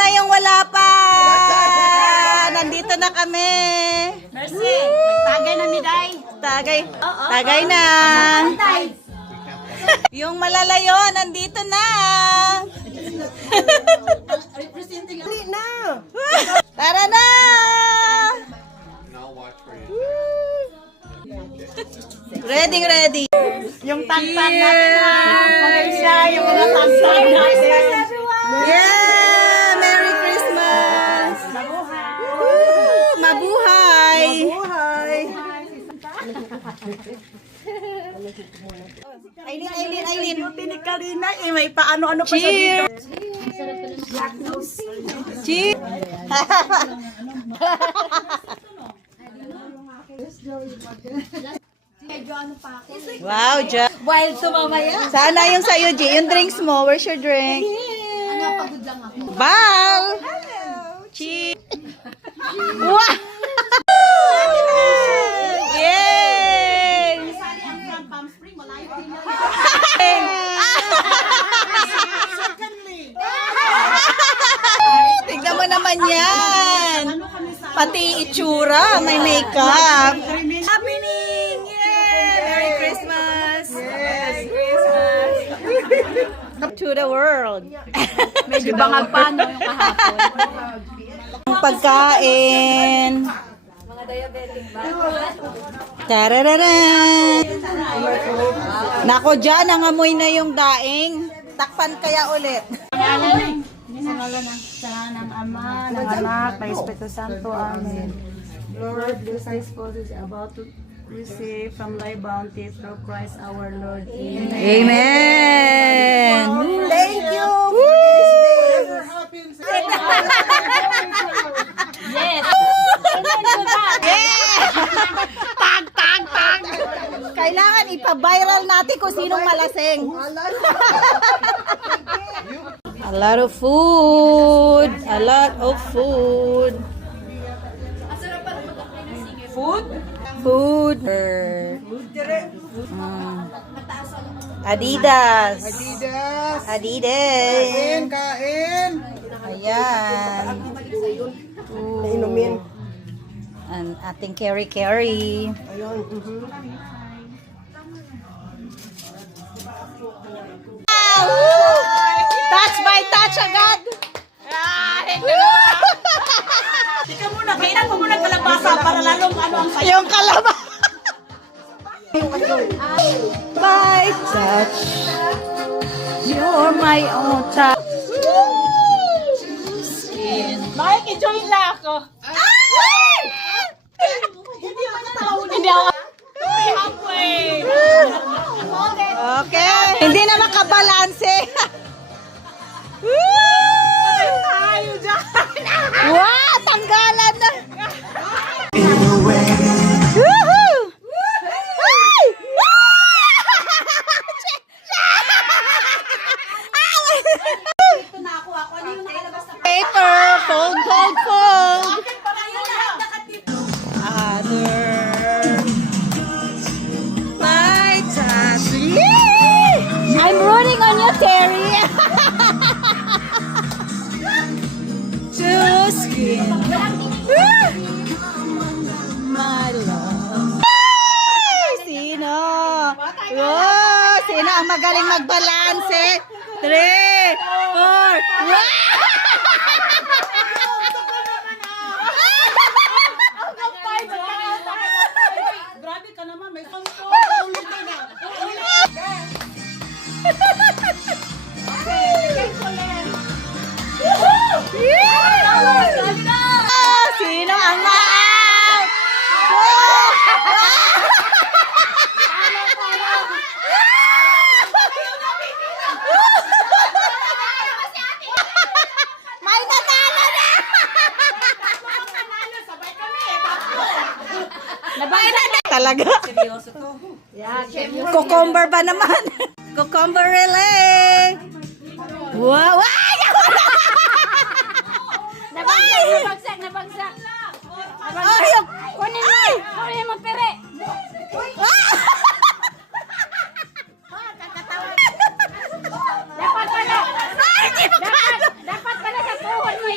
Na yung wala pa. Nandito na kami. Mercy, tagay na miday. Tagay. Tagay na. Yung malalayo, nandito na. Tara na. Ready, ready. Yung tagtag natin ha. Pangaysa, yung mga tagtag natin. Yeah! Merry Christmas! Woo! Mabuhay! Aileen. Yung tinig Karina, may paano-ano pa siya dito. Cheers! Wow, Wild sumamaya. sana yung sa'yo, G. Yung drinks mo. Where's your drink? Pagod lang ako. Bal! Cheers! Wow! Yay! Tignan mo naman yan. Pati itsura, may makeup. Happening! Yay! Merry Christmas! Yes! Christmas! To the world. Medyo bangag pa, no, yung kahapon. Ang pagkain. Mga diabetic ba? Tarararan! Nako dyan, nangamoy na yung daing. Takpan kaya ulit. Sa ngalan ng Ama, ng Anak, ng Espiritu Santo. Amen. Lord, this I suppose is about to receive from thy bounty through Christ our Lord. Amen. Amen! Thank you Yes. Tag! Kailangan ipa-viral natin kung sinong malasing. A lot of food. A lot of food. Food. Adidas. Kain! Ayan. Inumin. Ang ating carry. Ayun. Touch by touch agad. Tika muna, kailan mo muna kalabasa para lalong ano ang sayo. Yung kalaba. By touch. You're my own touch. Bakit i-join na ako? Hindi mo na tawag. Hindi ako. Halfway. Okay. Hindi na makabalanse. Tayo dyan. Wow, tanggalan na. Woohoo! Ay! Ito na ako. Ano yung nakalabas na? Paper, fold. Para yun lahat nakatip. Other. My touch. Yay! I'm rooting on you, Terry. To skin. My love. Sino? Oh, sino ang magaling magbalanse? 3, 4, Grabe ka naman. May sampo. Sino ang ma-out? May nanalo na! Talaga? Seryoso to. Cucumber ba naman? Cucumber relay! Wow! Ay! Nabagsak. Ay! Kunin mo, pere. Dapat pala. Ay! Hindi mo Dapat pala sa tuhod mo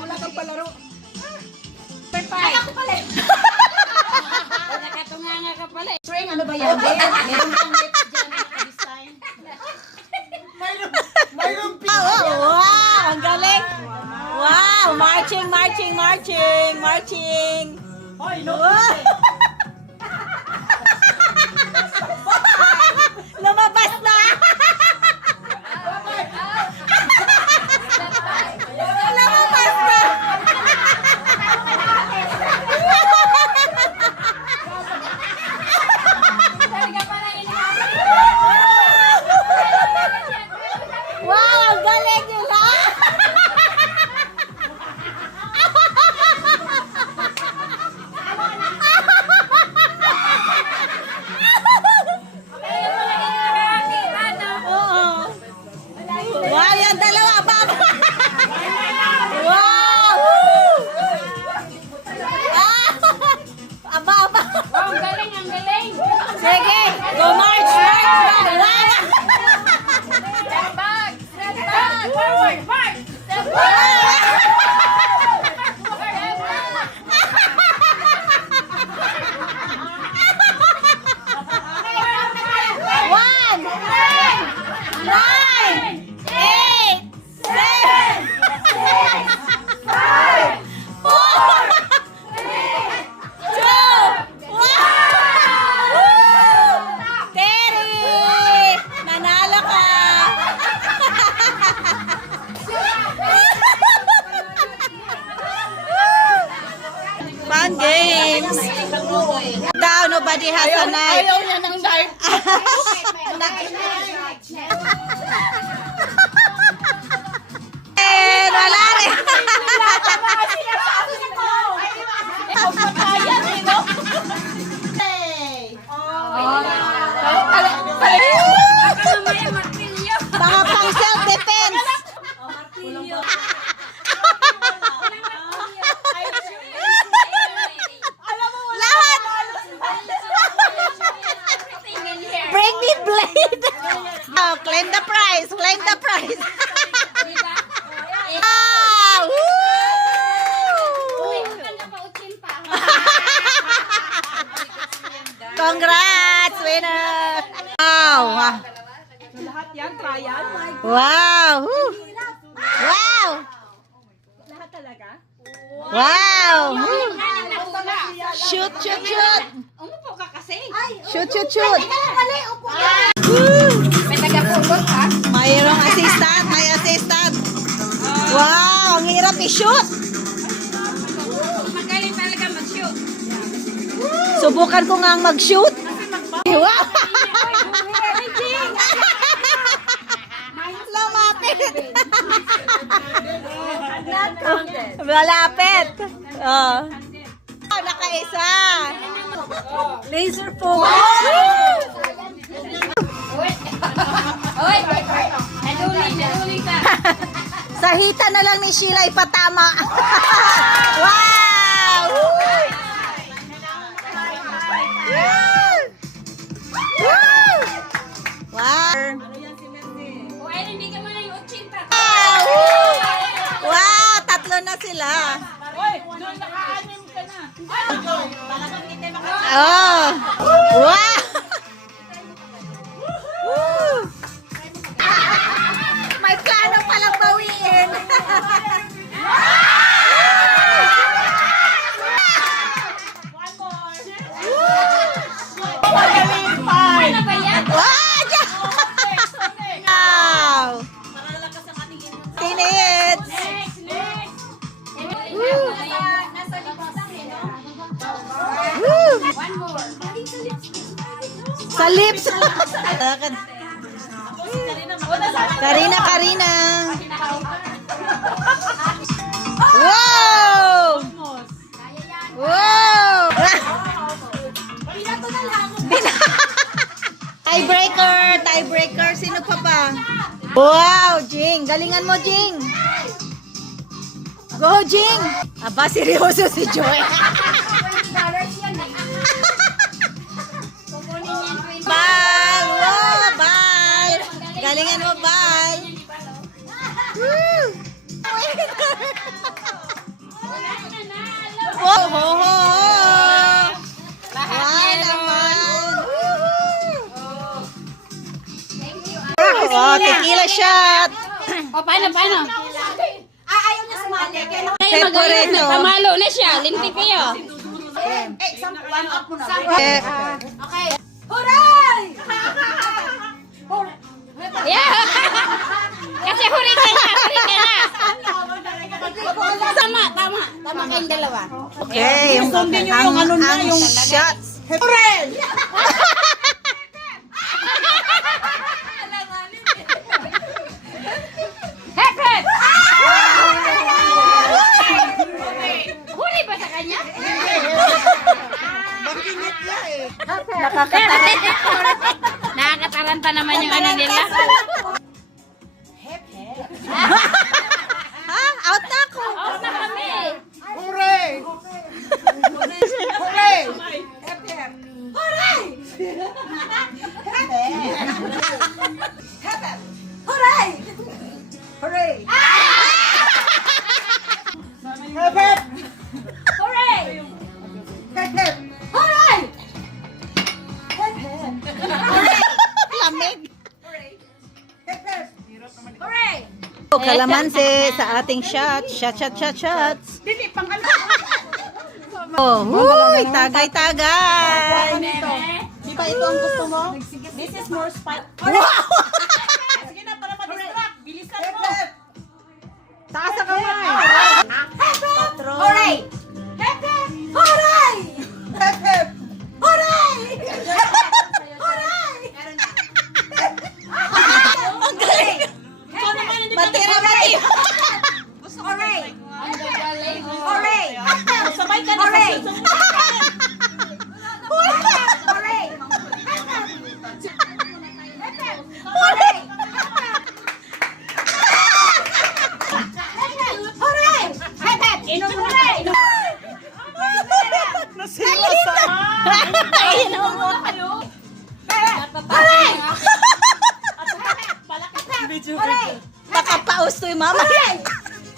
Wala kang palaro. Ay, ako pala. Nakatunganga ka pala. String, ano ba yan? Meron kang net dyan naka-design. Mayroon Wow, ang galing. Wow, marching, marching, marching, marching. Wow. Lumabas na. Lumabas na. Wow, ang galing nila. Oo. Wow, yung dalawa, baba. Wow. Ah. Aba, aba. Ang galing, ang galing. Sige, go march, march. Wow. Step back. Step back. Forward, march. Step One, nine, 8, 7, 6, 5, 4, 2, 1. Terry! Nanalo ka! Fun games! Daw, nobody has a knife. Ayaw niya ng knife. Wala rin. Mga pang self-defense. Lahat. Bring me blade. Oh, claim the prize. Claim the prize. Ah, woo! Congrats, winner! Wow! Lahat yan, trial. Wow! Woo! Wow! Lahat talaga? Wow! Woo! Shoot, shoot, shoot! Umupo ka kasi. Shoot, shoot, shoot! May tagapulot ha? Mayroong assistant, may assistant. Wow! Ang hirap i-shoot! Magaling talaga mag-shoot. Subukan ko nga ang mag-shoot. Wow! Lumapit! Malapit! Oh. Nakaisa! Laser focus! Oy! Naduli ka. Sa hita na lang ni Sheila ipatama. Wow! Woo! Woo! Wow! O ay, hindi ka man yung 80. Wow! Woo! Wow! Tatlo na sila. Oy, doon naka-anim ka na. Oh! Wow! Woo! May plano palang bawiin. Ano ba yan? Wow! Wow! Tinits! Next! Nasa lipas lang eh, no? Woo! One more. Sa lips! Karina, Karina! Wow! Wow! Tiebreaker! Tiebreaker! Sino pa pa? Wow, Jing! Galingan mo, Jing! Go, Jing! Aba, seryoso si Joy. $20 yan eh. Kukunin yan 20. Bal! Wow, bal! Magaling Galingan mo, Bal. Woo! Wow, ho, ho. Wow naman. Oh, tequila shot. O, paano? Ayaw niya sumali. Peporito. Pamalo na siya. Lintik kayo. Okay. Huray! Yeah. Kasi huri ka na. Tama kayong dalawa. Okay, yung shots. Hep, hep! Huri ba sa kanya? Nakakataranta naman yung ano nila. Ha? Out na ako. Oh, na kami. Huray! Huray! Hooray! Huray! Lamig. Hooray! Kalamansi sa ating shot. Shots. Oh, huy, tagay. Di ba ito ang gusto mo? This is more spicy. Wow! Sige na, para ma-distract. Bilisan mo. Taas ang kamay. Huray! Huray! Huray! Huray! Ang galing. Matira. Huray! Ang gagaling. Huray! Sabay ka na sa Huray! susunod. Huray! Huray! Huray! Inom mo na! Inom mo. Huray! Huray! Nakapaus to yung mama. Huray!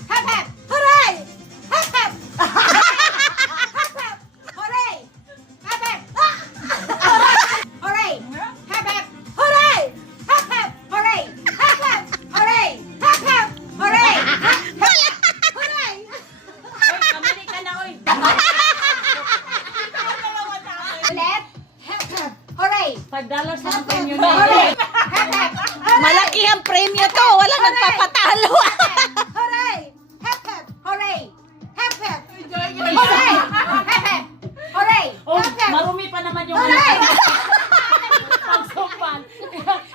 Hep hep! Huray! Hep hep! Hep hep! Huray! Hep hep! Huray! Hep hep! Huray! Hep hep! Huray! Hep hep! Huray! Hep hep! Huray! Huray! Kamali ka na, oy. Ulit! Hep hep! Huray! $5 na ang premium Huray! Hep hep! Malaki ang premyo to. Walang nagpapatalo. Huray! Hep hep! Huray! Hep hep! Huray! Hep hep! Huray! Oh, Hep hep! marumi pa naman yung Huray! pagsopan.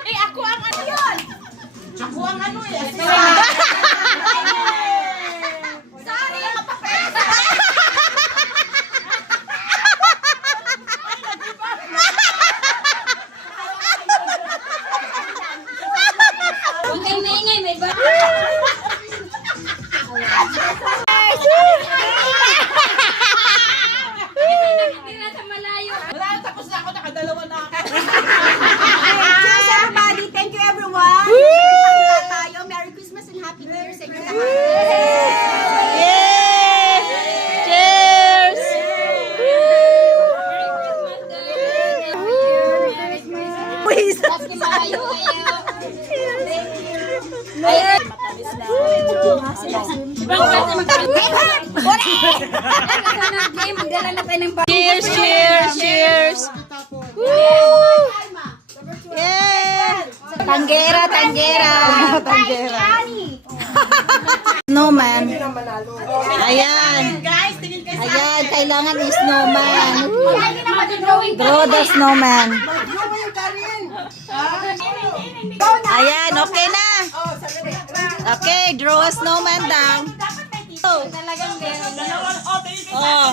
Ako ang ano yun? Ako ang ano eh. Sorry! Huwag kayong maingay. May ba? Nakitira sa malayo. Wala, tapos na ako. Nakadalawa na ako. Cheers everybody! Thank you everyone! Nakita tayo. Merry Christmas and Happy New Year sa inyo lahat! Yay! Cheers! Please. Maski malayo kayo. Ibang klase mag-game. Magdala na tayo ng Cheers! Woo! Yeah! Tanggera. Snowman. Ayan. Guys, tingin kayo sa Ayan, kailangan is snowman. drawing. Draw the snowman. Ayan, okay na. Okay, draw a snowman daw. Talagang meron. Oh,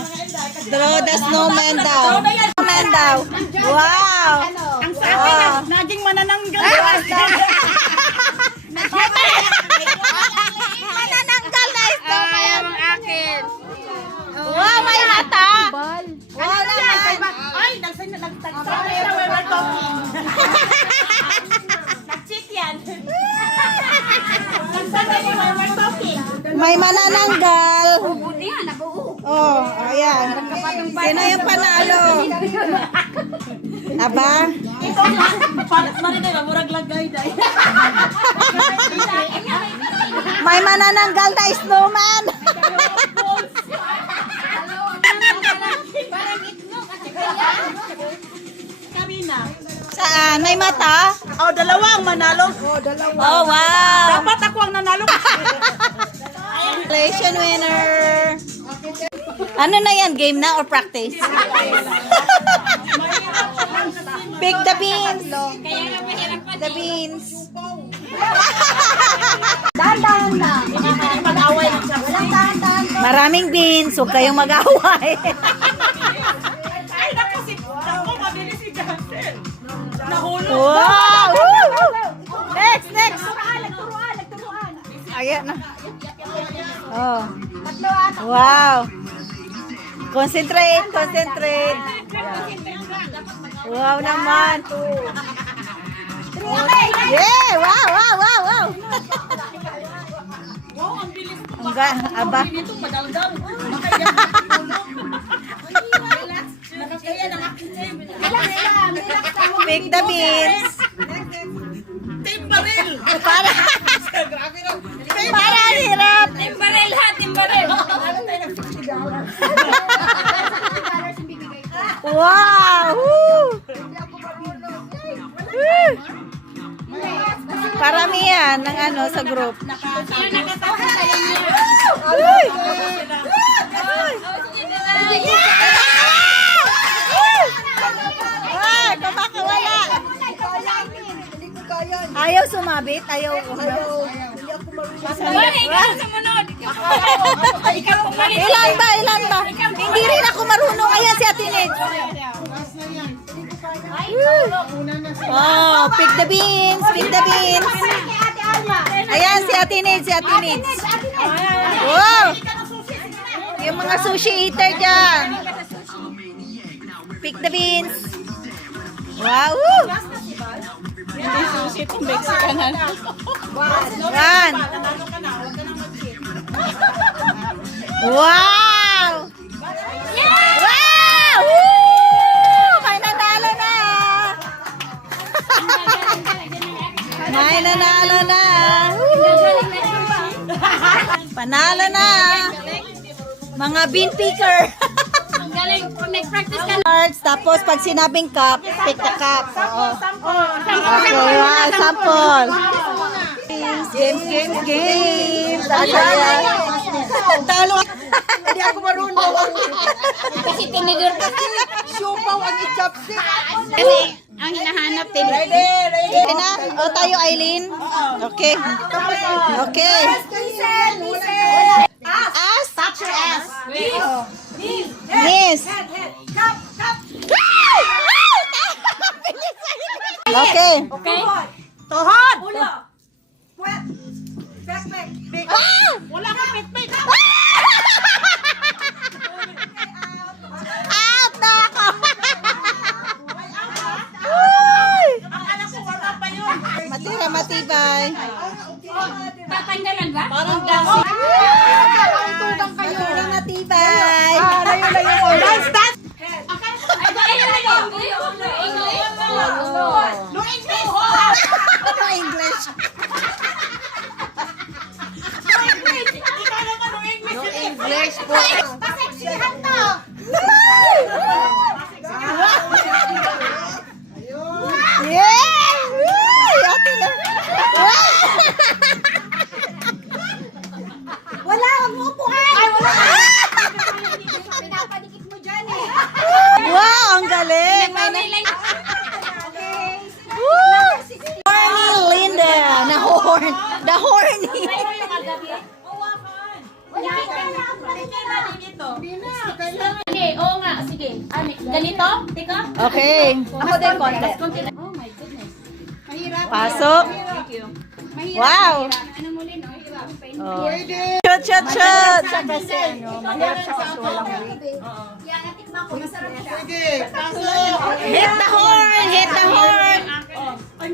draw the snowman daw. Snowman daw. Wow. ang sabi na, naging manananggal. Manananggal na snowman. Ang akin. Wow, may mata. Wow naman. Ay, nagsabi na we're talking. Nag-cheat yan. May manananggal. Buti yan, nabuo. Oh, ayan. Sino yung panalo? Aba? May manananggal na snowman. Parang itlog at kaya. Saan? May mata? Oh, dalawa ang manalo. Oh, wow. Dapat ako ang nanalo. Congratulations, winner. Ano na yan? Game na or practice? Pick the beans. Kaya nga mahirap pa The beans. Dahan-dahan lang. Mag-away. Walang dahan-dahan. Maraming beans. Huwag kayong mag-away. Ay, naku, mabilis si Jansen. Nahulog. Wow! Woo! Next, next. Nagturuan. Ayan na. Oh. Tatlo ata. Wow. Concentrate, concentrate. Wow naman. Yeah! Wow, wow, wow, wow. Ang aba. Pick the beans. Timbaril. Para para hirap. Timbarel ha, timbarel. Wow! Woo! Woo! Paramihan ng ano sa group. Sino nakatawa sa inyo? Uy! Ay, kumakawala. Ayaw sumabit, ayaw. Wala, ikaw sumunod. Ikaw pumalit. Ilan ba? Ilan ba? Hindi rin ako marunong. Ayan si Ate Ned. Oh, pick the beans, pick the beans. Ayan si Ate Ned, si Ate Ned. Wow! Yung mga sushi eater dyan. Pick the beans. Wow! Hindi sushi itong Mexicanan. One. Wow! Wow! Woo! May nanalo na! May nanalo na! Woo! Panalo na! Mga bean picker! Ang galing, kung nag-practice ka. Cards, tapos pag sinabing cup, pick the cup. Oo. Okay, wow, sample. Games. Talo. Hindi ako marunong. Kasi tinigil ka. Siopaw ang i-chopstick. Kasi ang hinahanap din. Okay na? O tayo, Eileen? Okay. Okay. Ass? Touch your ass. Miss. Okay. Okay? Tuhod. Wala ka pit-pit. Out na ako. Uy! Ang anak ko, wala pa yun. Matira, matibay. Tatanggalan ba? Parang dancing. Matira, matibay. No English. English. Ikaw naman, no English. English po. Paseksihan to. Yeah! Uy! Ate na. Wala, wag mo upuan. Ay, wala. Pinapadikit mo dyan eh. Wow, ang galing. May Woo! Horny Linda. Na-horn. The horny. Hindi, oo nga, sige. Ganito? Tika? Okay. Ako din, contest. Oh my goodness. Pasok. Wow. Ano muli, no? Oh. Shot. Kasi ano, mahirap siya kasi walang weight. Yan, natikman ko. Masarap siya. Hit the horn. Hit the horn.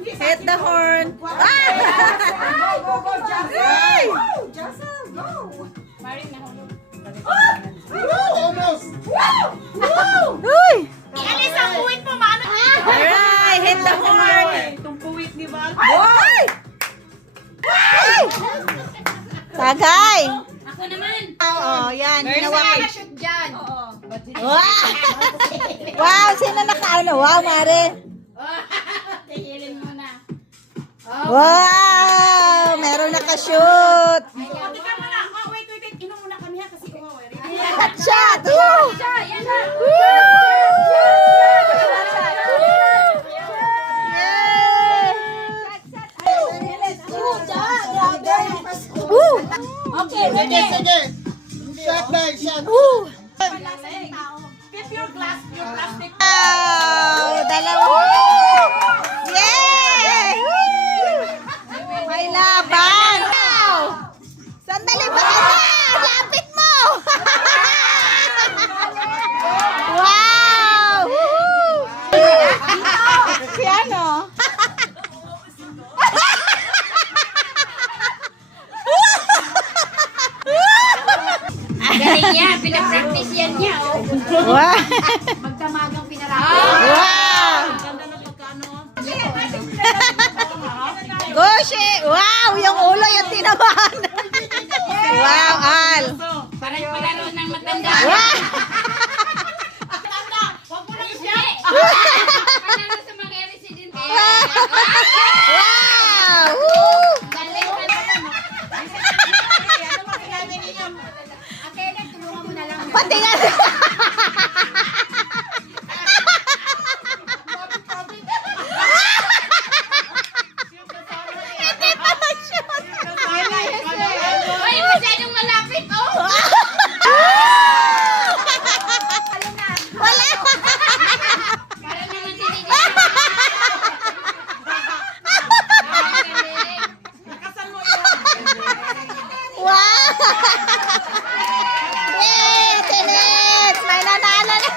Hit the horn. Ah! Go, Joseph. Go, Joseph, go. Sagay. Ako naman. Oo, yan. Ginawa ko. Shoot dyan. Wow! Wow, sino nakaano? Wow, Mare. Tigilin mo na. Wow! Meron nakashoot. Teka muna. Oh, wait. Inom muna kami ha kasi Shot! Woo! Ayan na. Woo! Okay, ready. Woo! Keep your glass, your plastic. Wow! Dalawa. Yay! May laban. Wow! Sandali ba? Lapit mo! Wow! Si ano? Galing niya. Pinapractice yan niya. Oh. Wow! Magdamagang pinarapin. Wow! Goshi! Wow! Yung ulo yung tinamaan. Wow, Al! Parang palaro ng matanda. Wow! Palaro sa mga residente. Wow! Woo! Galing ka naman. Okay, tulungan mo na lang. Pati nga! Uy, masyadong malapit. Oh! Wala! Para naman tinitin. Wow! Yay! Tinis! May nanalo na!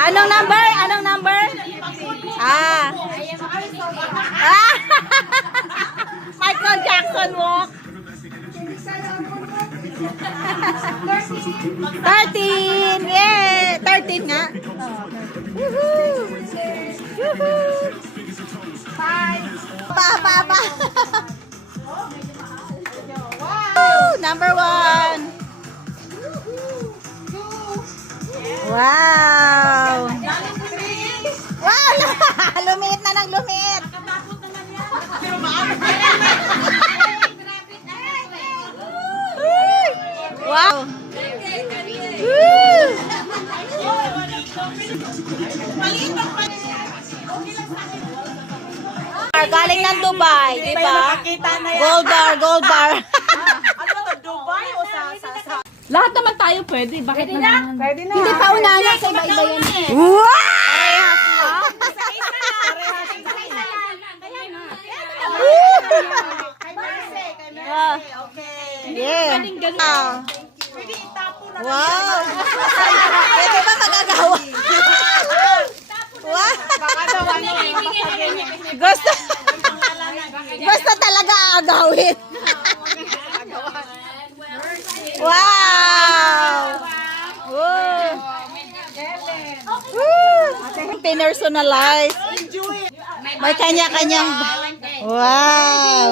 Anong number? Anong number? Ah. Ah. Michael Jackson walk. 13. Yeah, 13 nga. Woohoo. Woohoo. Pa. Woo, number 1. Wow. Wow, lumit na ng lumit. Wow. Woo. Galing ng Dubai, di ba? Gold bar. Lahat naman tayo pwede. Bakit naman? Pwede na. Hindi pa unahan sa iba-iba yan. Wow! Yeah. Wow. Pwede ba magagawa? Wow. Gusto talaga agawin. Wow. Woo. Woo. Personalize. May kanya-kanyang. Wow.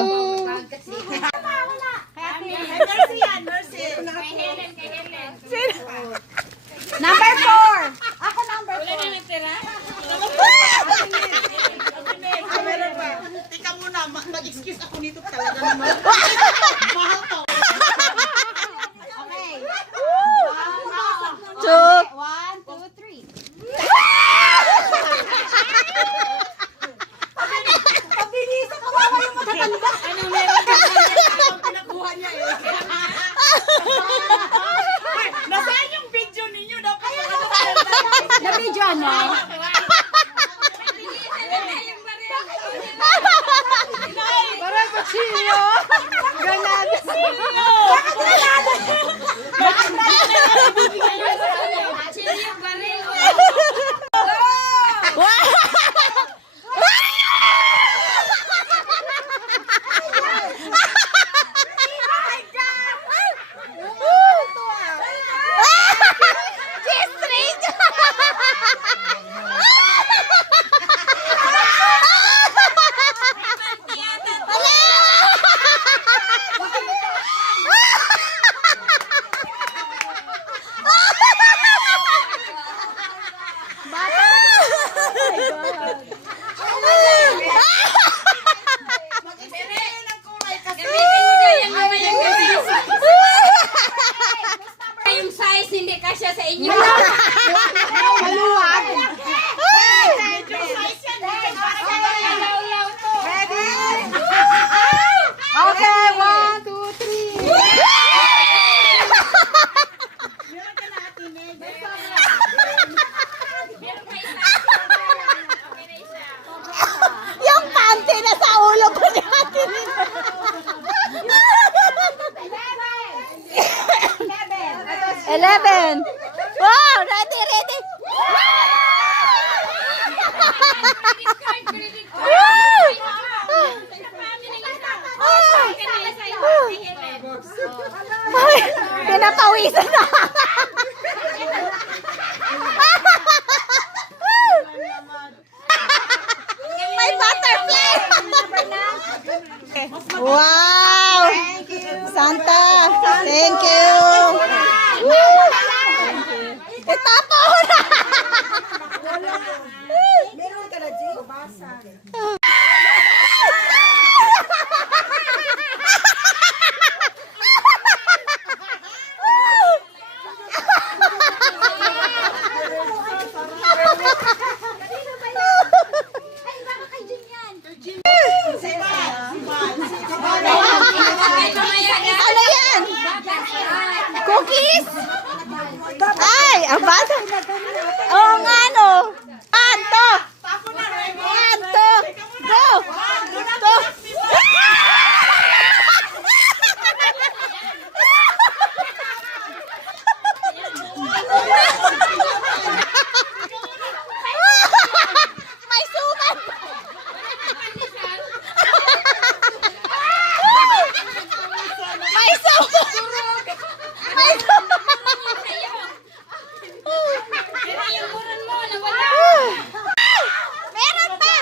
Number 4. Ako number 4. Teka muna, mag-excuse ako nito talaga naman. Mahal to. Okay. Two. 1, 2, 3. Pabilisan ko mama yung matatanda. Pinakuha niya eh. Nasaan yung video ninyo? Na-video na. Parang pasilyo. Ganado. G-string! Maluwag. Okay, 1, 2, 3. Yung panty na sa ulo ko ni Ate Nene. 11. Wow, ready, ready. Ay, pinapawisan na. May butterfly. Wow. Santa, thank you. Woo. Itapon na. Meron ka na, Jay? Ano yan? Cookies? Ay, ang bata. Oo nga, no. Anto. Anto. Go. Go. May sugat. May sugat. May sugat. Meron pa.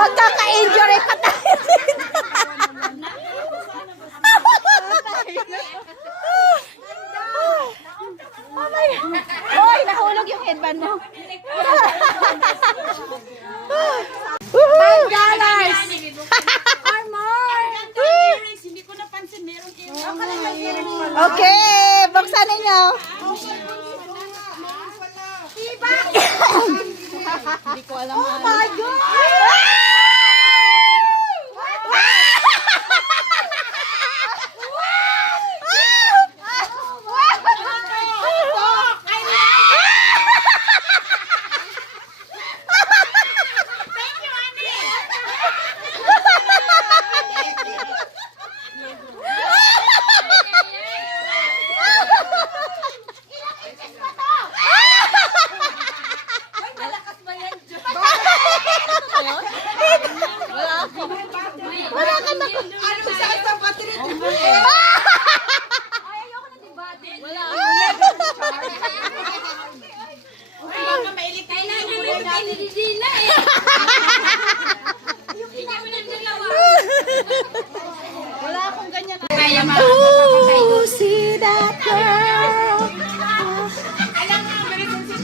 Magkaka-injury pa tayo dito. Oh my God. Oy, nahulog yung headband mo. $5. Hindi ko napansin, meron kayo. Okay, buksan ninyo. Hindi ko alam. Oh my God!